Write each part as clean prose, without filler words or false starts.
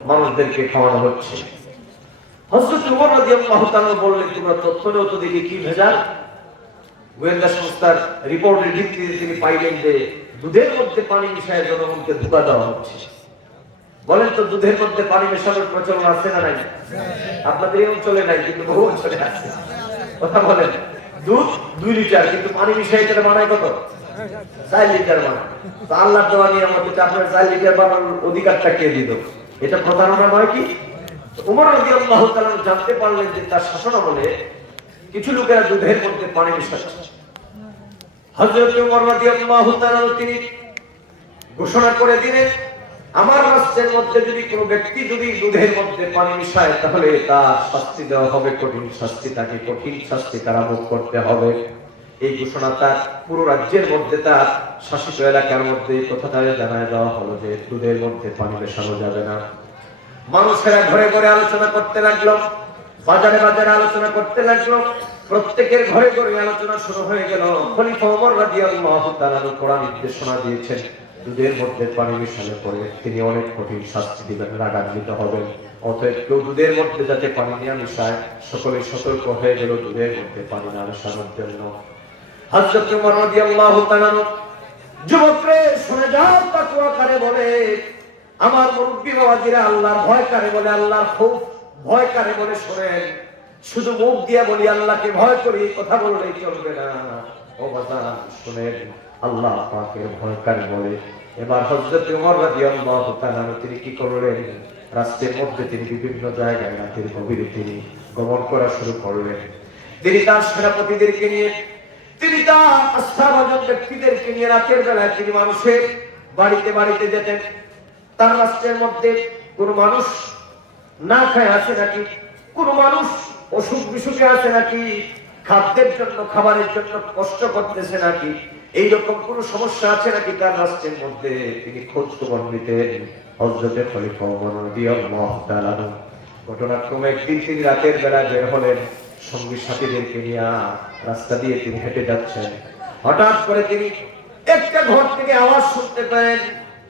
মানুষদেরকে খাওয়ানো হচ্ছে। হযরত ওমর রাদিয়াল্লাহু তাআলা বললেন, তোমরা তথ্য দাও তো দেখি কি ভেজাল। গোয়েন্দা সংস্থার রিপোর্টের ভিত্তিতে তিনি পাইলেন যে দুধের মধ্যে পানি মিশিয়ে জনগণকে ধোঁকা দেওয়া হচ্ছে। বলেন তো, দুধের মধ্যে পানি মেশানোর প্রচলন আছে না নাই? আপনাদের এই অঞ্চলে নাই, কিন্তু বহু অঞ্চলে আছে। কথা বলেন, দুধ 2 লিটার, কিন্তু পানি মিশিয়ে এটা বানায় কত? 4 লিটার বানায়। তো আল্লাহর দেওয়া নিয়ামত, আপনার 4 লিটার বানানোর অধিকারটা কে দিল? এটা প্রতারণা নয় কি? ওমর রাদিয়াল্লাহু তাআলা জানতে পারলেন যে তার শাসনামলে কিছু লোকেরা দুধের মধ্যে পানি মিশাচ্ছে। হযরত ওমর রাদিয়াল্লাহু তাআলা তিনি ঘোষণা করে দিলেন, আমার রাষ্ট্রের মধ্যে যদি কোনো ব্যক্তি যদি দুধের মধ্যে পানি মিশায়, তাহলে তার শাস্তি দেওয়া হবে, কঠিন শাস্তি, তাকে কঠিন শাস্তি কারাভোগ করতে হবে। এই ঘোষণা তার পুরো রাজ্যের মধ্যে, তার শাসিত এলাকার মধ্যে কথাটা জানায় দেওয়া হলো যে দুধের মধ্যে পানি মেশানো যাবে না। মানুষেরা ঘরে ঘরে আলোচনা করতে লাগলো, বাজারে বাজারে আলোচনা করতে লাগলো, প্রত্যেকের ঘরে ঘরে আলোচনা শুরু হয়ে গেল। খলিফা ওমর রাদিয়াল্লাহু তাআলা কোরআন নির্দেশনা দিয়েছেন, দুধের মধ্যে পানি মিশালে পরে তিনি অনেক কঠিন শাস্তি দিবেন, রাগান্বিত হবেন। অতএব কেউ দুধের মধ্যে যাতে পানি না মিশায়, সকলে সতর্ক হয়ে গেল দুধের মধ্যে পানি না মিশানোর জন্য। হযরত ওমর রাদিয়াল্লাহু তাআলা, যুবকরে শুনে যাও, তাকওয়া করে বলে আমার মুরব্বি বাবাজিরা, আল্লাহর ভয় কারে বলে, আল্লাহর খুব ভয় কারে বলে শোনেন। শুধু মুখ দিয়ে বলি আল্লাহকে ভয় করি, কথা বললেই চলবে না। ও বাজান শুনেন, আল্লাহ পাকের ভয় কারে বলে। এবার হযরত ওমর রাদিয়াল্লাহু তাআলা তিনি কি করলেন? রাস্তার মধ্যে তিনি বিভিন্ন জায়গায় রাতের গভীরে তিনি গমন করা শুরু করলেন। তিনি তার সেনাপতিদেরকে নিয়ে, তিনি তার আস্থাভাজন ব্যক্তিদেরকে নিয়ে রাতের বেলায় তিনি মানুষের বাড়িতে বাড়িতে যেতেন। তার রাষ্ট্রের মধ্যে কোন মানুষ না খায় আছে নাকি, কোন মানুষ অসুখ বিসুখে আছে নাকি, খাদ্যের জন্য খাবারের জন্য কষ্ট করতেছে নাকি, এইরকম কোন সমস্যা আছে নাকি তার রাষ্ট্রের মধ্যে তিনি খোঁজ খবর নিতেন। হযরত খলিফা ওমর রাদিয়াল্লাহু তাআলা ঘটনাক্রমে একদিন তিনি রাতের বেলা বের হলেন, সঙ্গী সাথীদেরকে নিয়ে রাস্তা দিয়ে তিনি হেঁটে যাচ্ছেন। হঠাৎ করে তিনি একটা ঘর থেকে আওয়াজ শুনতে পেলেন,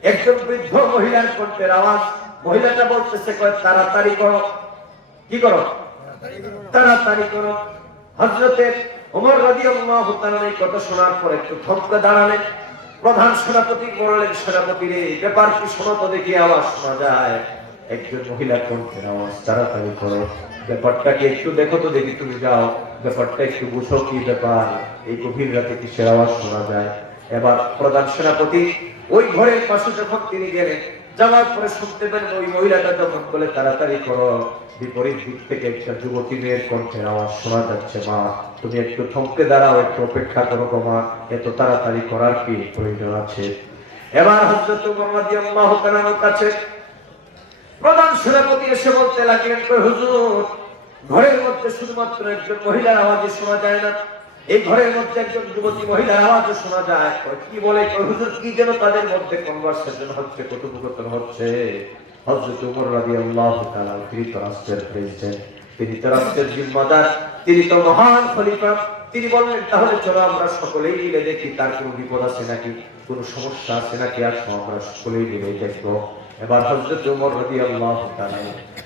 একজন বৃদ্ধ মহিলার কণ্ঠের আওয়াজ। মহিলাটা বলতেছে, তাড়াতাড়ি করো। কি করো? তাড়াতাড়ি করো। হযরত ওমর রাদিয়াল্লাহু তাআলা এই কথা শোনার পর একটু থমকে দাঁড়ালেন। প্রধান সেনাপতি বললেন, সেনাপতি রে, ব্যাপার কি শোনো তো দেখি, আওয়াজ শোনা যায়। একজন মহিলার কণ্ঠের আওয়াজ, তাড়াতাড়ি করো, ব্যাপারটা কি একটু দেখো তো দেখি, তুমি যাও, ব্যাপারটা একটু বুঝো, কি ব্যাপার, এই গভীর রাতে কিসের আওয়াজ শোনা যায়। এবার প্রধান সেনাপতি ওই ঘরের পাশে যখন তিনি গেলেন, যাওয়ার পরে শুনতে পেলেন ওই মহিলাটা যখন বলে তাড়াতাড়ি করো, বিপরীত দিক থেকে একটা যুবতী মেয়ের কণ্ঠের আওয়াজ শোনা যাচ্ছে, মা তুমি একটু থমকে দাঁড়াও, একটু অপেক্ষা করো গো মা, এত তাড়াতাড়ি করার কি প্রয়োজন আছে। এবার হযরত ওমর রাদিয়াল্লাহু তাআলার কাছে প্রধান সেনাপতি এসে বলতে লাগলেন, হুজুর, ঘরের মধ্যে শুধুমাত্র একজন মহিলার আওয়াজই শোনা যায় না, এই ঘরের মধ্যে একজন যুবতী মহিলার আওয়াজও শোনা যায়। কি বলে? হুজুর, কি যেন তাদের মধ্যে কনভারসেশন হচ্ছে, কথোপকথন হচ্ছে। হযরত ওমর রাদিয়াল্লাহু তাআলা রাষ্ট্রের প্রেসিডেন্ট, তিনি তো রাষ্ট্রের জিম্মাদার, তিনি তো মহান খলিফা। তিনি বললেন, তাহলে চলো আমরা সকলেই মিলে দেখি তার কোনো বিপদ আছে নাকি, কোনো সমস্যা আছে নাকি, আসো আমরা সকলেই মিলে দেখবো। এবার হযরত ওমর রাদিয়াল্লাহু তাআলা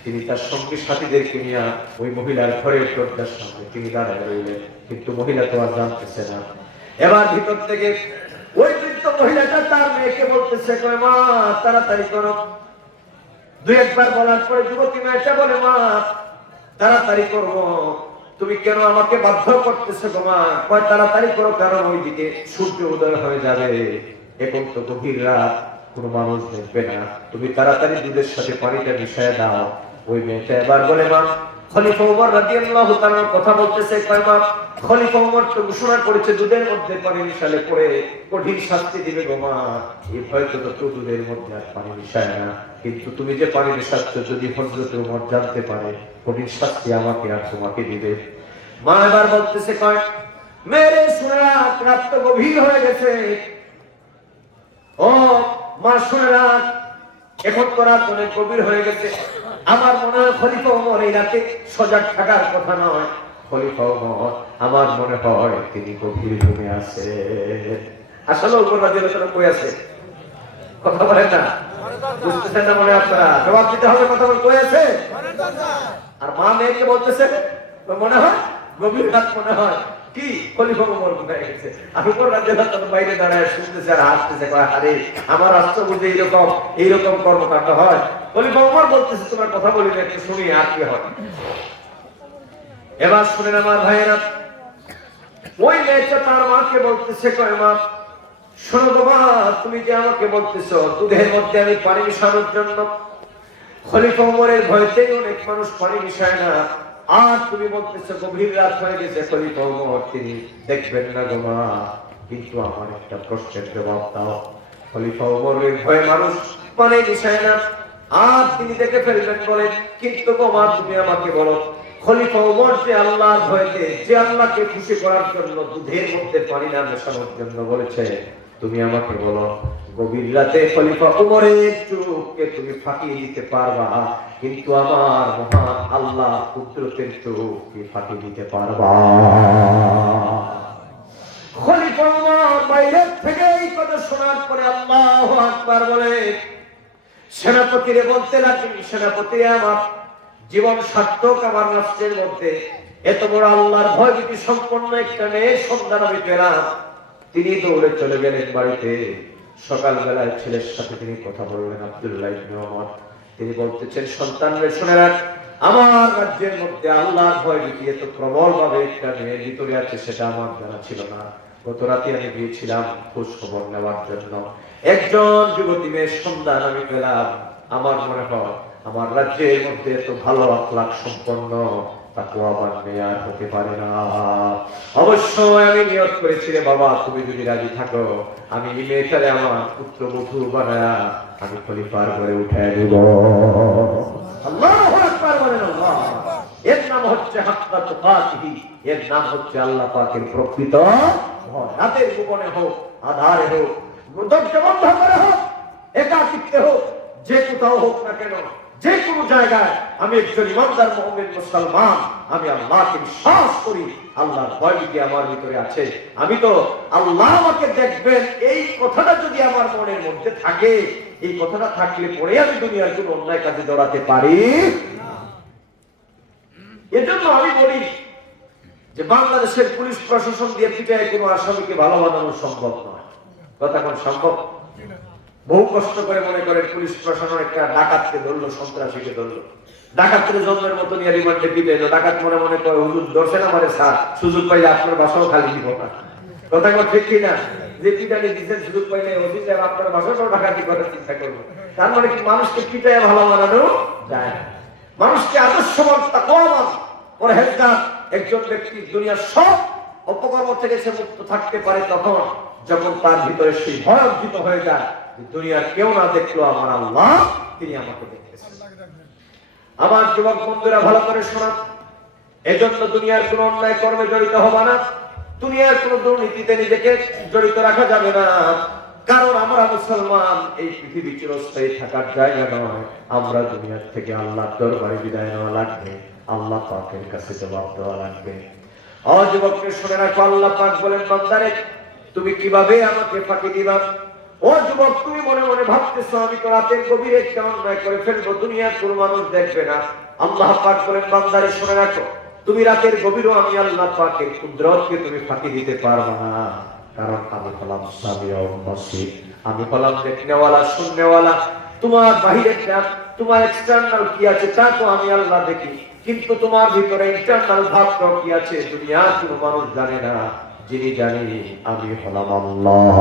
তিনি তার সঙ্গী সাথীদেরকে নিয়ে ওই মহিলার ঘরের দরজার সামনে তিনি দাঁড়ায় রইলেন, কিন্তু মহিলা তো আর জানতেছে না। এবার ভিতর থেকে ওই বৃদ্ধ মহিলাটা তার মেয়েকে বলতেছে, মা তাড়াতাড়ি করো। দুই একবার বলার পরে যুবতী মেয়েটা বলে, মা তাড়াতাড়ি করবো, তুমি কেন আমাকে বাধ্য করতেছো গো মা? কয় তাড়াতাড়ি করো, কারণ ওইদিকে সূর্য উদয় হয়ে যাবে, এখন তো গভীর রাত, কোনো মানুষ দেখবে না, তুমি তাড়াতাড়ি দুধের সাথে পানিটা মিশিয়ে দাও। ওই মেয়েটা এবার বলে, মা খলিফা ওমর রাদিয়াল্লাহু তাআলার কথা বলতেছে, কয় মা খলিফা ওমর তো ঘোষণা করেছে দুধের মধ্যে পানি মিশালে পরে কঠিন শাস্তি দিবে গো মা, এই হয়তো তো দুধের মধ্যে আর পানি মিশায় না, কিন্তু তুমি যে পানি মিশাচ্ছ যদি হযরত ওমর জানতে পারে, কঠিন শাস্তি আমাকে আর তোমাকে দিবে। মা এবার বলতেছে, কয় মেরে শুনে রাত তো গভীর হয়ে গেছে, ও মা শুনে রাত, এখন তো রাত অনেক গভীর হয়ে গেছে, আমার মনে হয় খলিফা ওমর এই রাতে সজাগ থাকার কথা নয়, খলিফা ওমর আমার মনে হয় তিনি গভীর ঘুমে আছে। আসলে ওমর রাদিয়াল্লাহু তাআলা কই আছে? কথা বলেন না। বুঝতেছেন না মনে আপনারা? জবাব দিতে হবে, কথা বল কই আছে? আর মা মেয়েকে বলতেছে মনে হয় গভীর রাত, মনে হয় কি খলিফা ওমর কোথায় গেছে। আমি উপর রাজ্যের তার বাইরে দাঁড়ায় শুনতেছে আর হাসতেছে, কয় আরে আমার রাষ্ট্র বুঝে এইরকম কর্মকাণ্ড হয়। খলিফা ওমর বলতেছে তোমার কথা বলি না, একটু শুনি আর কি হয়। এবার শুনেন আমার ভাইয়েরা, ওই মেয়েটা তার মাকে বলতেছে, কয় মা শোনো গো মা, তুমি যে আমাকে বলতেছো দুধের মধ্যে আমি পানি মিশানোর জন্য, খলিফা ওমরের ভয়তেই অনেক মানুষ পানি মিশায় না, আর তুমি বলতেছো গভীর রাত হয়ে গেছে খলিফা ওমর তিনি দেখবেন না গো মা, কিন্তু আমার একটা প্রশ্নের জবাব দাও, খলিফা ওমরের ভয়ে মানুষ পানি মিশায় না আর তিনি দেখে ফেলবেন বলেন, কিন্তু গো মা তুমি আমাকে বলো খলিফা ওমর যে আল্লাহর ভয়তে, যে আল্লাহকে খুশি করার জন্য দুধের মধ্যে পানি না মেশানোর জন্য বলেছে, তুমি আমাকে বলো গভীর রাতে খলিফা ওমরের চোখকে তুমি ফাঁকিয়ে দিতে পারবা, কিন্তু আমার মহান আল্লাহ কুদরতের চোখকে ফাঁকিয়ে দিতে পারবা? খলিফা ওমর বাইরের থেকে এই কথা শোনার পরে আল্লাহু আকবার বলে সেনাপতিরে বলতে লাগলেন, সেনাপতি আমার জীবন সার্থক, আমার রাষ্ট্রের মধ্যে এত বড় আল্লাহর ভয় ভীতি সম্পন্ন একটা মেয়ের সন্ধান আমি পেলাম। তিনি দৌড়ে চলে গেলেন বাড়িতে। সকালবেলায় ছেলের সাথে তিনি কথা বললেন, আব্দুল্লাহ ইবনে ওমর। তিনি বলতেছেন, সন্তানরে শুনে রাখ, আমার রাজ্যের মধ্যে আল্লাহর ভয় ভীতি এত প্রবল ভাবে একটা মেয়ের ভিতরে আছে, সেটা আমার জানা ছিল না। গত রাতে আমি গিয়েছিলাম খোঁজ খবর নেওয়ার জন্য, একজন যুবতী মেয়ের সন্ধান আমি পেলাম। আমার মনে হয় আমার রাজ্যের মধ্যে এত ভালো আখলাক সম্পন্ন তাকওয়াবান মেয়ে আর হতে পারে না। অবশ্যই আমি নিয়ত করেছি রে বাবা, তুমি যদি রাজি থাকো আমি এই মেয়েটারে আমার পুত্রবধূ বানায়া আমি খলিফার ঘরে উঠায় দেব। আল্লাহু আকবার বলেন। আল্লাহ, এর নাম হচ্ছে হাক্কা তুকাতিহি, এর নাম হচ্ছে আল্লাহ পাকের প্রকৃত ভয়। রাতের গোপনে হোক, আধারে হোক, দরজা বন্ধ করে হোক, একাকিত্বে হোক, যে কোথাও হোক না কেন, যে কোনো জায়গায় আমি একজন ইমানদার মুমিন মুসলমান, আমি আল্লাহকে বিশ্বাস করি, আল্লাহর ভয় যদি আমার ভিতরে আছে, আমি তো আল্লাহ আমাকে দেখবেন, এই কথাটা যদি আমার মনের মধ্যে থাকে, এই কথাটা থাকলে পরে আমি দুনিয়ার কোনো অন্যায় কাজে জড়াতে পারি না। এজন্য আমি বলি যে বাংলাদেশের পুলিশ প্রশাসন দিয়ে পিটায় কোনো আসামিকে ভালো বানানো সম্ভব নয়। কথা কোন সম্ভব? বহু কষ্ট করে মনে করেন পুলিশ প্রশাসন একটা ডাকাতকে ধরলো, সন্ত্রাসীকে ধরলো, ডাকাতের জন্মের মতো নিয়ে রিমান্ডে পিটাইলো। ডাকাত মনে মনে করে হুজুর ধরছেন আমারে স্যার, সুযোগ পাইলে আপনার বাসাও খালি দিব না। কথা কোন ঠিক কিনা? যে পিটানি দিচ্ছেন সুযোগ পাইলে হুজুর সাহেব আপনার বাসাটাও ডাকাতি করার চিন্তা করবো। তার মানে কি মানুষকে পিটায় ভালো বানানো যায় না। মানুষকে আদর্শবান, তাকওয়াবান, পরহেজগার একজন ব্যক্তি দুনিয়ার সব অপকর্ম থেকে সে মুক্ত থাকতে পারে তখন যখন তার ভিতরে সেই ভয় অর্জিত হয়ে যায় যে দুনিয়ার কেউ না দেখলো আমার আল্লাহ তিনি আমাকে দেখতেছেন। আমার যুবক বন্ধুরা ভালো করে শোনান, এজন্য দুনিয়ার কোন অন্যায় কর্মে জড়িত হবা না, দুনিয়ার কোন দুর্নীতিতে নিজেকে জড়িত রাখা যাবে না। কারণ আমরা মুসলমান, এই পৃথিবী চিরস্থায়ী থাকার জায়গা নয়। আমরা দুনিয়ার থেকে আল্লাহর দরবারে বিদায় নেওয়া লাগবে, আল্লাহ পাকের কাছে জবাব দেওয়া লাগবে। যুবককে শুনে রাখো, আল্লাহ পাক বলেন, বান্দারে তুমি কিভাবে আমাকে ফাঁকি দিবা? ও যুবক, তুমি মনে মনে ভাবতেছো আমি তো রাতের গভীরে একটা অন্যায় করে ফেলবো, দুনিয়ার কোনো মানুষ দেখবে না। আল্লাহ পাক বলেন, বান্দারে শুনে রাখো, তুমি রাতের গভীরেও আমি আল্লাহ পাকের কুদরতকে তুমি ফাঁকি দিতে পারবে না। কারণ আমি হলাম সামিউল বাসীর, আমি হলাম দেখনেওয়ালা, শুননেওয়ালা। তোমার বাহিরের কাজ, তোমার এক্সটার্নাল কি আছে তা তো আমি আল্লাহ দেখি, কিন্তু তোমার ভিতরে ইন্টারনাল ভাবটা কি আছে দুনিয়ার কোনো মানুষ জানে না। যিনি জানি আমি হলাম আল্লাহ।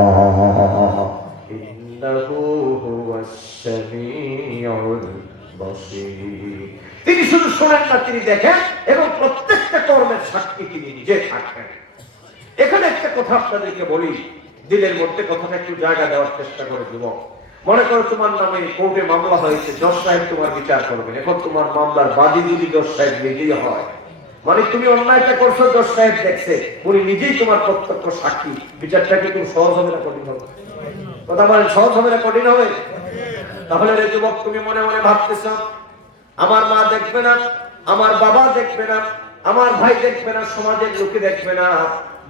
ইন্নাহু হুয়াস সামিউল বাসীর। তিনি শুধু শোনেন না, তিনি দেখেন এবং প্রত্যেকটা কর্মের সাক্ষী তিনি নিজে থাকেন। এখানে একটা কথা আপনাদেরকে বলি, দিলের মধ্যে কথাটা একটু জায়গা দেওয়ার চেষ্টা করে যুবক। মনে করো তোমার নামে কোর্টে মামলা হয়েছে, জজ সাহেব তোমার বিচার করবেন। এখন তোমার মামলার বাদী যদি জজ সাহেব নিজেই হয়, মানে তুমি অন্যায়টা করছো, জজ সাহেব দেখছে, উনি নিজেই তোমার প্রত্যক্ষ সাক্ষী, বিচারটা কি তুমি সহজ হবে না কঠিন হবে? কথা বলেন, সহজ হবে না কঠিন হবে? তাহলে রে যুবক, তুমি মনে মনে ভাবতেছ আমার মা দেখবে না, আমার বাবা দেখবে না, আমার ভাই দেখবে না, সমাজের লোকে দেখবে না,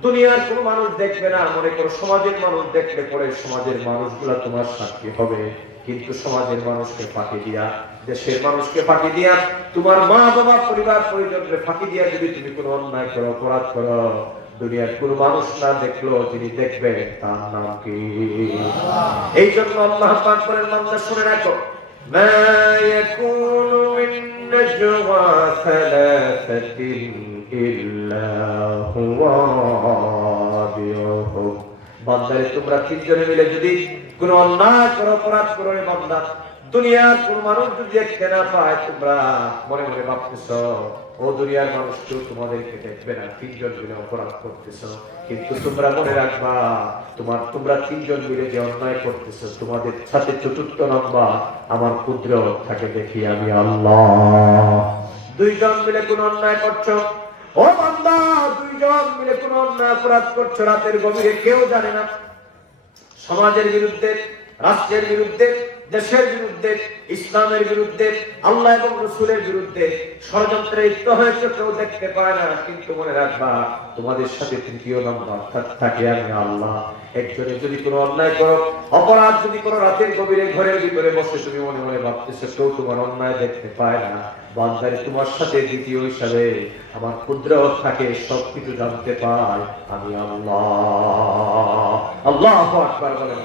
দুনিয়ার কোন মানুষ দেখবে না। মনে করো সমাজের মানুষ দেখলে পরে সমাজের মানুষগুলা তোমার সাক্ষী হবে। কিন্তু সমাজের মানুষকে ফাঁকি দিয়া, দেশের মানুষকে ফাঁকি দিয়া, তোমার মা বাবা পরিবার পরিজনকে ফাঁকি দিয়া যদি তুমি কোনো অন্যায় করো, অপরাধ করো, দুনিয়ার কোনো মানুষ না দেখলো, যিনি দেখবেন তার নাম কি? এই জন্য আল্লাহ পাক বলেন, বান্দা শুনে রাখো, মা ইয়াকুনু মিন নাজওয়া সালাসাতিন ইল্লা হুয়া রাবিউহুম। বান্দারে তোমরা তিনজনে মিলে যদি কোনো অন্যায় করো, অপরাধ করো, রে বান্দা, দুনিয়ার কোন মানুষ যদি দেখতে না পায়, তোমরা মনে মনে ভাবতেছো ও দুনিয়ার মানুষ কেউ তোমাদেরকে দেখবে না, তিনজন মিলে অপরাধ করতেছো। কিন্তু তোমরা মনে রাখবা, তোমরা তিনজন মিলে যে অন্যায় করতেছো, তোমাদের সাথে চতুর্থ নম্বর আমার কুদরত থাকে দেখি আমি আল্লাহ। দুইজন মিলে কোন অন্যায় করছো, ও বান্দা, দুইজন মিলে কোন অন্যায় অপরাধ করছো, রাতের গভীরে কেউ জানে না, সমাজের বিরুদ্ধে, রাষ্ট্রের বিরুদ্ধে, দেশের বিরুদ্ধে, ইসলামের বিরুদ্ধে, আল্লাহ এবং রাসূলের বিরুদ্ধে ষড়যন্ত্রে লিপ্ত হয়েছে, কেউ দেখতে পায় না। কিন্তু মনে রাখবা, তোমাদের সাথে তৃতীয় নম্বর থাকে আমি আল্লাহ। একজনে যদি কোনো অন্যায় করো, অপরাধ যদি করো, রাতের গভীরে ঘরের ভিতরে বসে তুমি মনে মনে ভাবতেছো কেউ তোমার অন্যায় দেখতে পায় না, বান্দারে তোমার সাথে দ্বিতীয় হিসাবে আমার কুদরত থাকে, সবকিছু জানতে পায় আমি আল্লাহ। আল্লাহু আকবার বলেন।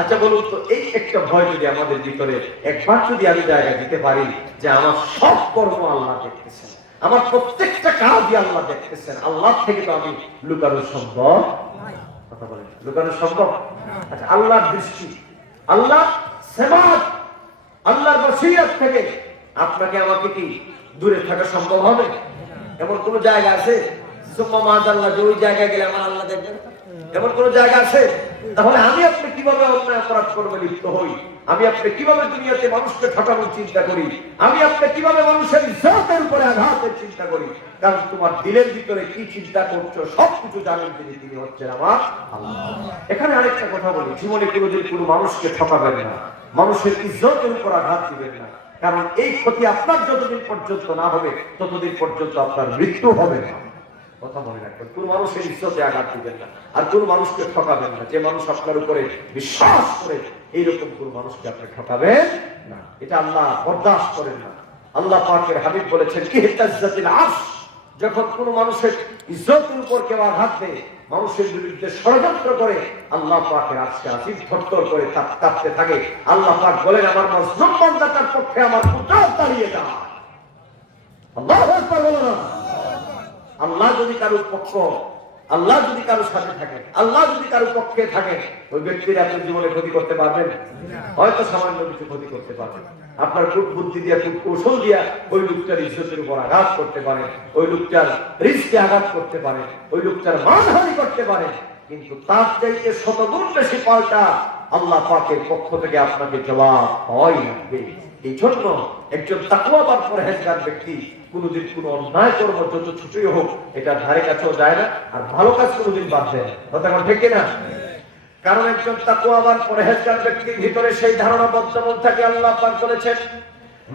আচ্ছা বলুন তো, এই একটা ভয় যদি আমাদের ভিতরে একবার যদি আমি জায়গা দিতে পারি যে আমার সব কর্ম আল্লাহ দেখতেছেন, আমার প্রত্যেকটা কাজই আল্লাহ দেখতেছেন, আল্লাহ থেকে তো আমি লুকানো সম্ভব? কথা বলেন, লুকানো সম্ভব? আচ্ছা, আল্লাহর দৃষ্টি, আল্লাহ সেমাত, আল্লাহর বসিরত থেকে আপনাকে আমাকে কি দূরে থাকা সম্ভব হবে? এমন কোন জায়গা আছে সুম্মা মাযাল্লাহ যে ওই জায়গায় গেলে আমার আল্লাহ দেখবেন? এমন কোন জায়গা আছে? তাহলে আমি আপনি কিভাবে অন্যায় অপরাধ কর্মে লিপ্ত হই? আমি আপনি কিভাবে দুনিয়াতে মানুষকে ঠকানোর চিন্তা করি? আমি আপনি কিভাবে মানুষের ইজ্জতের উপরে আঘাতের চিন্তা করি? কারণ তোমার দিলের ভিতরে কি চিন্তা করছো সবকিছু জানেন তিনি হচ্ছেন আমার আল্লাহ। এখানে আরেকটা কথা বলি, জীবনে কোনোদিন কোনো মানুষকে ঠকাবেন না, মানুষের ইজ্জতের উপর আঘাত দিবেন না, কারণ এই ক্ষতি আপনার যতদিন পর্যন্ত না হবে ততদিন পর্যন্ত আপনার মৃত্যু হবে না। কথা মনে রাখবেন, কোন মানুষের ইজ্জতে আঘাত দিবেন না, আর কোন মানুষকে ঠকাবেন না। যে মানুষ আপনার উপরে বিশ্বাস করে, এইরকম কোন মানুষকে আপনি ঠকাবেন না, এটা আল্লাহ বরদাস্ত করেন না। আল্লাহ পাকের হাবিব বলেছেন, কি ইজ্জতিল আরশ, যখন কোন মানুষের ইজ্জতের উপর কেউ আঘাত দেয়, মানুষের বিরুদ্ধে ষড়যন্ত্র করে, আল্লাহ পাকের আরশে আজিম থরথর করে কাঁপতে থাকে। আল্লাহ পাক বলেন, আমার মজলুম বান্দাটার পক্ষে আমার কুদরত দাঁড়িয়ে যায়। আল্লাহু আকবার বলুন। আল্লাহ যদি কারোর পক্ষ, আল্লাহ যদি কারোর সাথে থাকে, আল্লাহ যদি কারোর পক্ষে থাকে, ওই ব্যক্তির আপনার জীবনে ক্ষতি করতে পারবেন? হয়তো সামান্য কিছু ক্ষতি করতে পারবেন। আপনার খুব বুদ্ধি দিয়া, খুব কৌশল দিয়া ওই লোকটার ইজ্জতের উপর আঘাত করতে পারে, ওই লোকটার রিস্কে আঘাত করতে পারে, ওই লোকটার মানহানি করতে পারে, কিন্তু তার চাইতে শতগুণ বেশি পাল্টা আল্লাহ পাকের পক্ষ থেকে আপনাকে জবাব হয় লাগবে। এই জন্য একজন তাকওয়াবান পরহেজগার ব্যক্তি কোনোদিন কোনো অন্যায় কর্ম যত ছোটই হোক এটা ধারে কাছেও যায় না, আর ভালো কাজ কোনোদিন বাদ দেয় না। কথা ঠিক না? কারণ একজন তাকওয়াবান পরহেজগার ব্যক্তির ভিতরে সেই ধারণা বর্তমান থাকে। আল্লাহ পাক বলেছেন,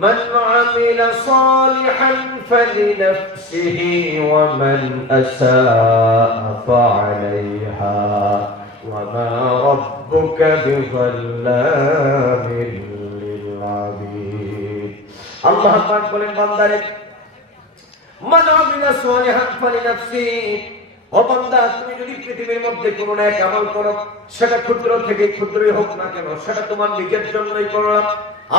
মান আমিলা সালিহান ফালিনাফসিহি ওয়া মান আসাআ ফাআলাইহা ওয়া মা রাব্বুকা বিযাল্লামিল লিল আবিদ। আল্লাহ পাক বলেন, বান্দারে, মান আমিলা সালিহান ফালিনাফসিহি, ও বান্দা, তুমি যদি পৃথিবীর মধ্যে কোনো নেক আমল করো, সেটা ক্ষুদ্র থেকে ক্ষুদ্রই হোক না কেন, সেটা তোমার নিজের জন্যই করলাম।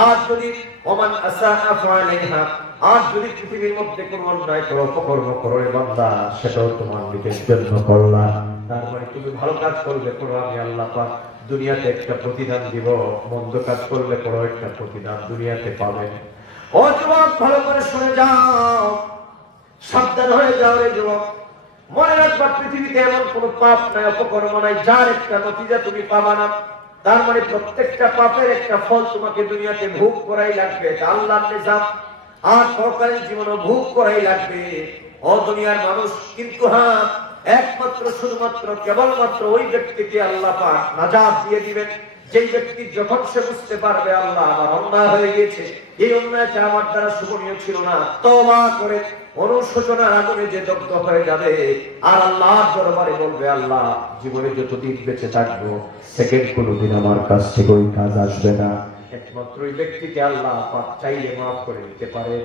আর যদি ওমান আসাআ ফাআলাইহা, আর যদি পৃথিবীর মধ্যে কোনো অন্যায় করো, অপকর্ম করো, রে বান্দা, সেটাও তোমার নিজের জন্য করলাম। তার মানে তুমি ভালো কাজ করলে করো, আমি আল্লাহ পাক দুনিয়াতে একটা প্রতিদান দিব, মন্দ কাজ করলে করো, একটা প্রতিদান দুনিয়াতে পাবে। ও যুবক, ভালো করে শুনে যাও, সাবধান হয়ে যাও রে যুবক। মনে রাখবা, পৃথিবীতে এমন কোন পাপ নাই, অপকর্ম নাই, যার একটা নতিজা তুমি পাবা না। তার মানে প্রত্যেকটা পাপের একটা ফল তোমাকে দুনিয়াতে ভোগ করাই লাগবে, এটা আল্লাহর নিজাম। আর পরকালীন জীবনে ভোগ করাই লাগবে। ও দুনিয়ার মানুষ, কিন্তু হ্যাঁ, একমাত্র শুধুমাত্র কেবলমাত্র ওই ব্যক্তিকে আল্লাহ পাক নাজাত দিয়ে দিবেন যেই ব্যক্তি যখন সে বুঝতে পারবে আল্লাহ আমার অন্যায় হয়ে গেছে, এই অন্যায়টা আমার দ্বারা শোভনীয় ছিল না, তওবা করে অনুশোচনার আগুনে যে দগ্ধ হয়ে যাবে আর আল্লাহর দরবারে বলবে আল্লাহ জীবনে যতদিন বেঁচে থাকবো সেকেন্ড কোনোদিন আমার কাছ থেকে ওই কাজ আসবে না, একমাত্র ওই ব্যক্তিকে আল্লাহ পাক চাইলে মাফ করে দিতে পারে।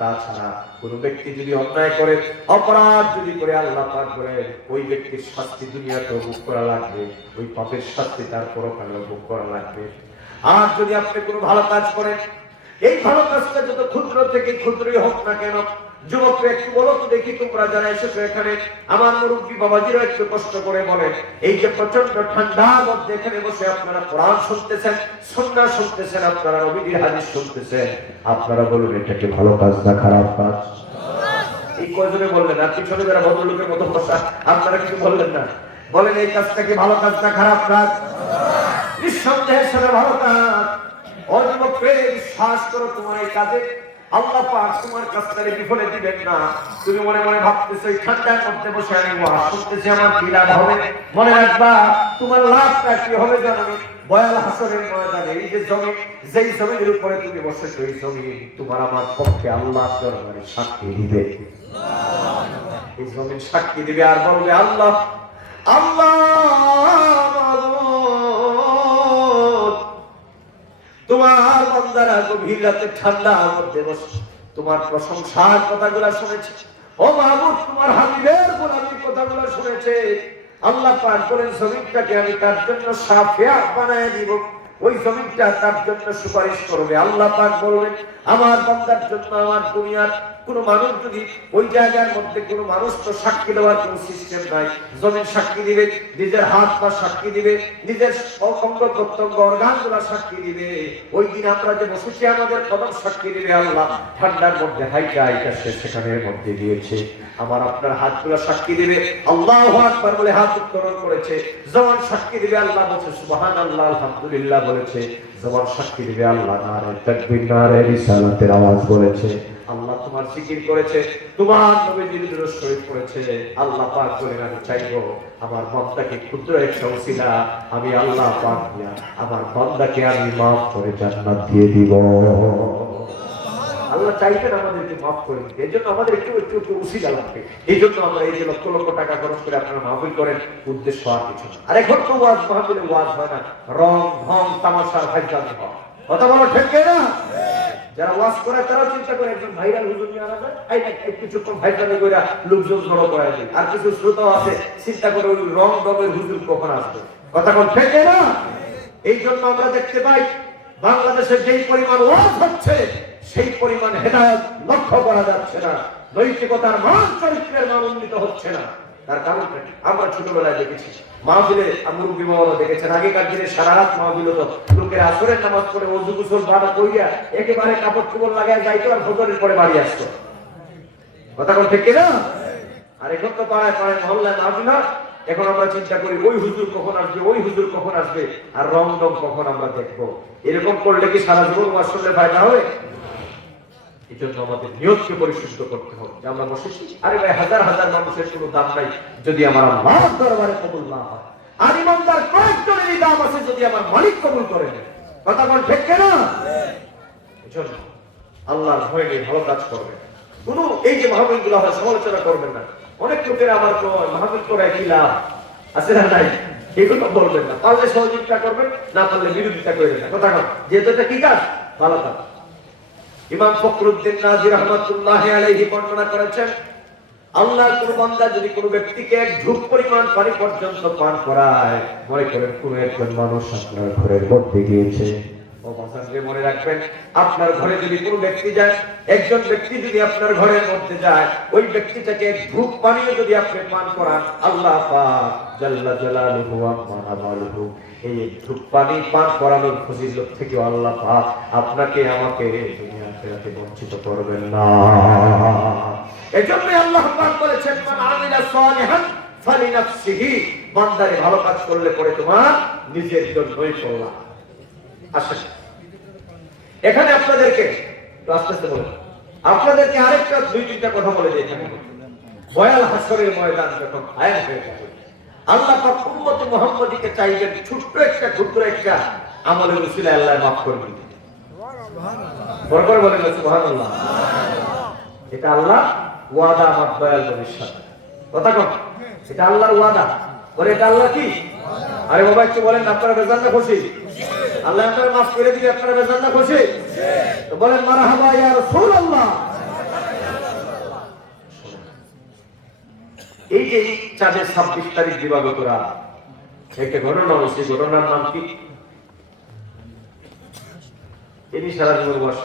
তাছাড়া কোন ব্যক্তি যদি অন্যায় করে, অপরাধ যদি করে, আল্লাহ পাক করে ওই ব্যক্তির শাস্তি দুনিয়াতেও ভোগ করা লাগবে, ওই পাপের শাস্তি তার পরকালেও ভোগ করা লাগবে। আর যদি আপনি কোনো ভালো কাজ করেন, এই ভালো কাজটা যত ক্ষুদ্র থেকে ক্ষুদ্রই হোক না কেন, যুবকরা একটু বলো তো দেখি, তোমরা যারা এসেছো এখানে, আমার মুরব্বী বাবাজিরা একটু কষ্ট করে বলেন, এই যে প্রচন্ড ঠান্ডার মধ্যে এখানে বসে আপনারা কোরআন শুনতেছেন, সুন্নাহ শুনতেছেন, আপনারা নবীর হাদিস শুনতেছেন, আপনারা বলুন এটা কি ভালো কাজ না খারাপ কাজ? এই কয়জনে বললেন? আর পিছনে যারা ভদ্রলোকের মতো বসা, আপনারা কিছু বললেন না? বলেন এই কাজটা কি ভালো কাজ না খারাপ কাজ? নিঃসন্দেহে সেটা ভালো কাজ। অযুবকরে বিশ্বাস করো, তোমার এই কাজে আল্লাহ পাক তোমার কাজটারে বিফলে দিবেন না। তুমি মনে মনে ভাবতেছো এই ঠান্ডার মধ্যে বসে আমি ওয়াজ শুনতেছি, আমার কি লাভ হবে? মনে রাখবা তোমার লাভটা কি হবে জানো? বয়াল হাসরের ময়দানে এই যে জমিন, যেই জমিনের উপরে তুমি বসেছো, এই জমিন তোমার আমার পক্ষে আল্লাহর দরবারে সাক্ষী দিবে। এই জমিন সাক্ষী দিবে আর বলবে আল্লাহ আল্লাহ তোমার বান্দারা গভীর রাতে ঠান্ডার মধ্যে বসে তোমার প্রশংসার কথাগুলো শুনেছে, ও মাহবুব তোমার হাবিবের গোলামীর কথাগুলো শুনেছে। আল্লাহ পাক বলেন জমিনটাকে আমি তার জন্য সাফিয়া বানায় দিব, ওই জমিনটা তার জন্য সুপারিশ করবে। আল্লাহ পাক বলবেন আমার বান্দার জন্য আমার দুনিয়ার কোন মানুষ যদি ওই জায়গার মধ্যে কোন মানুষ তো সাক্ষী দেওয়ার কোন সিস্টেম নাই, জমিন সাক্ষী দিবে, নিজের হাত পা সাক্ষী দিবে, নিজের অঙ্গ প্রত্যঙ্গ অর্গানগুলো সাক্ষী দিবে। ওই দিন আমরা যে বসেছি আমাদের কদম সাক্ষী দিবে। আল্লাহ ঠান্ডার মধ্যে হাইটা হাইটা সে সেখানের মধ্যে দিয়েছে, আমার আপনার হাতগুলো সাক্ষী দিবে আল্লাহু আকবার বলে হাত উত্তোলন করেছে। জবান সাক্ষী দিবে আল্লাহ বলছে সুবহানাল্লাহ আলহামদুলিল্লাহ বলেছে, জবান সাক্ষী দিবে আল্লাহ নারে তাকবীর নারে রিসালাতের আওয়াজ বলেছে, আল্লাহ তোমার জিকির করেছে, তোমার নবীর দুরূদ শরীফ পড়েছে। আল্লাহ পাক বলেন আমি চাইবো আমার বান্দাকে ক্ষুদ্র একটা ওসিলা আমি আল্লাহ পাক দিয়া আমার বান্দাকে আমি মাফ করে জান্নাত দিয়ে দিব। আল্লাহ চাইবেন আমাদেরকে মাফ করে দিতে, এই জন্য আমাদের একটু একটু একটু উসিলা লাগবে। এই জন্য আমরা এই যে লক্ষ লক্ষ টাকা খরচ করে আপনারা মাহফিল করেন, উদ্দেশ্য আর কিছু না। আর এখন তো ওয়াজ মাহফিলে ওয়াজ হয় না, রং ঢং তামাশার ভাইজানি হয়। কথা বলো ঠিক না? যারা ওয়াজ করে তারা চিন্তা করে একজন ভাইরাল হুজুর নিয়ে আনা যায়, একটু ছোট্ট ভাইজানি করে লোকজন জড়ো করা যায়। আর কিছু শ্রোতা আছে চিন্তা করে ওই রং ডবের হুজুর কখন আসবে। কথা বল ঠিক না? এই জন্য আমরা দেখতে পাই বাংলাদেশে যেই পরিমাণ ওয়াজ হচ্ছে সেই পরিমাণ হেদায়েত লক্ষ্য করা যাচ্ছে না, নৈতিকতার মান চরিত্রের মান উন্নীত হচ্ছে না। তার কারণ আমরা ছোটবেলায় দেখেছি মাহফিলে মুরব্বী বাবারা দেখেছেন, আগেকার দিনে সারা রাত মাহফিল হতো, লোকের আসরের নামাজ পড়ে ওযু গোসল বাধা করিয়া একেবারে কাপড় চোপড় লাগায় যাইতো আর ফজরের পরে বাড়ি আসতো। কথা বল ঠিক না? আর এখন তো পাড়ায় পাড়ায় মহল্লায় মাহফিল হয়, এখন আমরা চিন্তা করি ওই হুজুর কখন আসবে, ওই হুজুর কখন আসবে, আর রং রং কখন আমরা দেখবো। এরকম করলে কি সারা জীবন ওয়াজ শুনলে ফায়দা হবে? এই জন্য আমাদের নিয়তকে পরিশুদ্ধ করতে হবে যে আমরা বসেছি, আরে ভাই হাজার হাজার মানুষের কোনো দাম নাই যদি আমার আল্লাহর দরবারে কবুল না হয়, আর ইমানদার কয়েকজনেরই দাম আছে যদি আমার মালিক কবুল করে নেয়। কথা বল ঠিক না? এই জন্য আল্লাহর ভয় নিয়ে ভালো কাজ করবেন। কোনো এই যে মাহফিলগুলো হয় সমালোচনা করবেন না। অনেক লোকের আবার মাহফিল করে কি লাভ আছে না নাই এগুলো বলবেন না, পারলে সহযোগিতা করবেন, না পারলে বিরোধিতা করবেন না। কথা বল, যেহেতু এটা কি কাজ, ভালো কাজ। ইমাম ফখরুদ্দিন রাজি রাহমাতুল্লাহি আলাইহি বর্ণনা করেছেন, আল্লাহর কোন বান্দা যদি কোনো ব্যক্তিকে এক ঢুক পরিমাণ পানি পর্যন্ত পান করায়, মনে করেন কোন একজন মানুষ আপনার ঘরের মধ্যে গিয়েছে, ও বাসাকে মনে রাখবেন আপনার ঘরে যদি কোনো ব্যক্তি যায়, একজন ব্যক্তি যদি আপনার ঘরের মধ্যে যায়, ওই ব্যক্তিটাকে এক ঢুক পানিও যদি আপনি পান করান, আল্লাহ পাক জাল্লা জালালুহু ওয়া মানাবালুহু এই ঢুক পানি পান করানোর ফজিলত থেকে আল্লাহ পাক আপনাকে আমাকে দুনিয়া আখিরাতে বঞ্চিত করবেন না। এজন্য আল্লাহ পাক বলেছেন মান আমিলা সালিহান ফালিনাফসিহি, বান্দারে ভালো কাজ করলে পরে তোমার নিজের জন্যই করলা। আচ্ছা, এখানে আপনাদেরকে আস্তে আস্তে বলেন, আপনাদেরকে আরেকটা দুই তিনটা কথা বলে দিই। এখানে বয়াল হাসরের ময়দান যখন আয়াত হয়ে যাবে, আল্লাহ পাক উম্মতে মুহাম্মাদীকে চাইবেন ছোট্ট একটা ক্ষুদ্র একটা আমলের উসিলায় আল্লাহ মাফ করবেন। বরকর বলেন সুবহানাল্লাহ। এটা আল্লাহ ওয়াদা, আমার দয়াল নবীর সাথে। কথা কন, এটা আল্লাহর ওয়াদা। বলে এটা আল্লাহ কি? আরে বাবা একটু বলেন, আপনারা বেজান না খুশি? আল্লাহ আপনারা মাফ করে দিবে, আপনারা বেজান না খুশি? তো বলেন মারহাবা ইয়া রাসূলুল্লাহ। এই যে চাঁদের 26 তারিখ দিবাগত রাত একটা ঘটনা হয়েছে, ঘটনার নাম কি? তিনি সারা জীবন বর্ষ